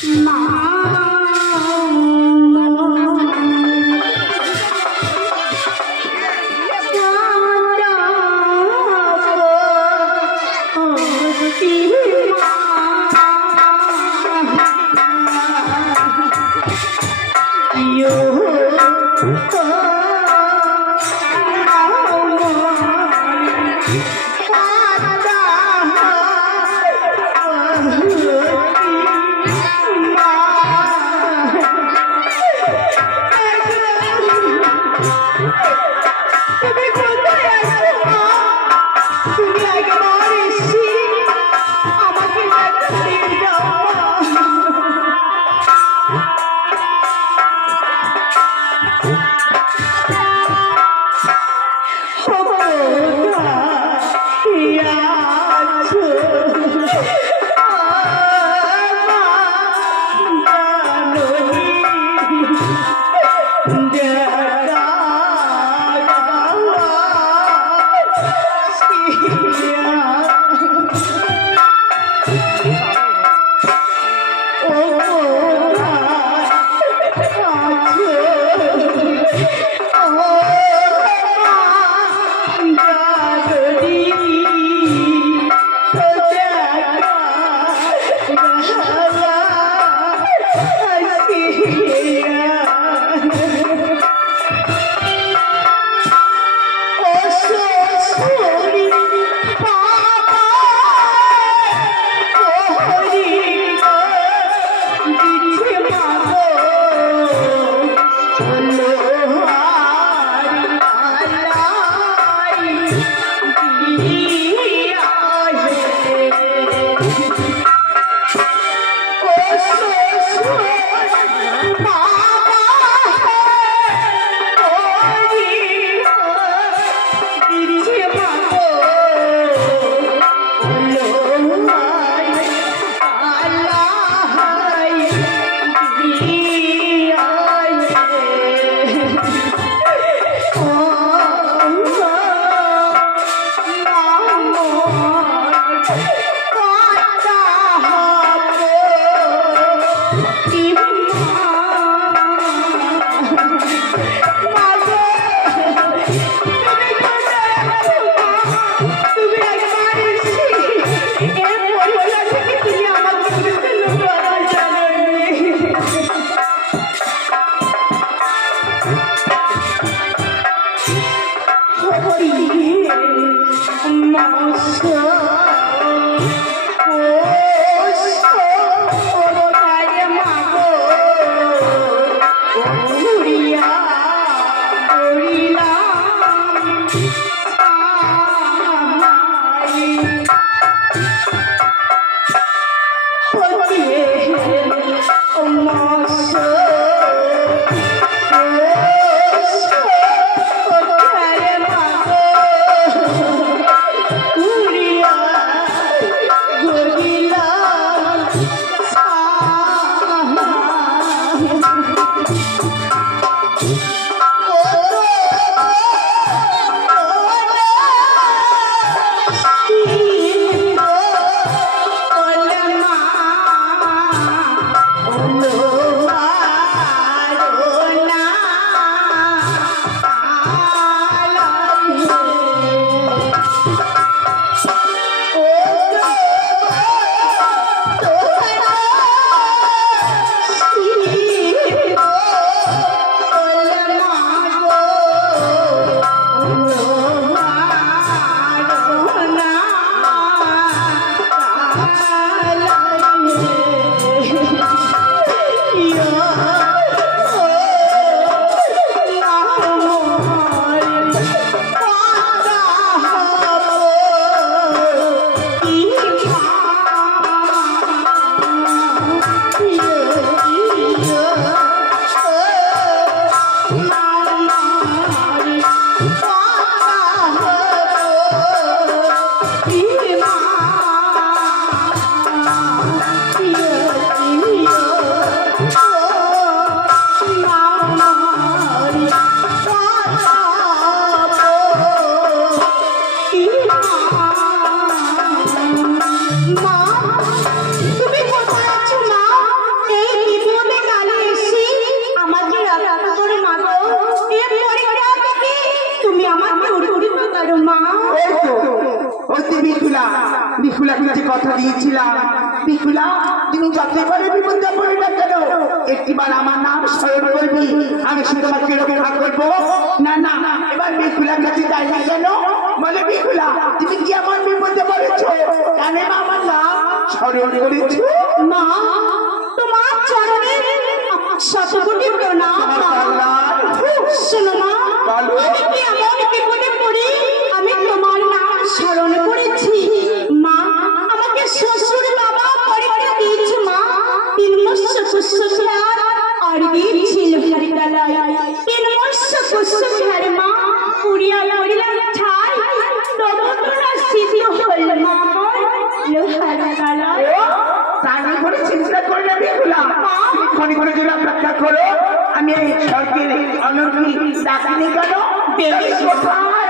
Oh, বিকুলা যে কথা দিয়েছিলাম, বিকুলা তুমি যতবারে বিপদে পড়ে না কেন একটিবার আমার নাম স্মরণ করবি, আমি শুধু তোমাকে রক্ষা করবো। না না, এবার বিকুলার কাছে যাই না কেন? বলে বিকুলা তুমি কি আমার বিপদে পড়েছো, কেন আমার নাম স্মরণ করেছো? মা তোমার চরণে শতকোটি প্রণাম। শোনো মা, আমি কি এমন বিপদে পড়ি আমি তোমার নাম স্মরণ করেছি? মা আমাকে শ্বশুর বাবা পরীক্ষা দিয়েছে মা, 3 মাস কুসুমহার আর ছিল হরিতলায়, 3 মাস কুসুমহার মা পুরিয়া লড়িলাম ঠাই দবতলা সিদ্ধ হল মা লোহার তলায়। তাই করে চিন্তা করে না বিকুলা, ক্ষণ করে যদি অপেক্ষা করো, আমি এই স্বর্গের অনর্গী ডাকিনি কেন? কোথায়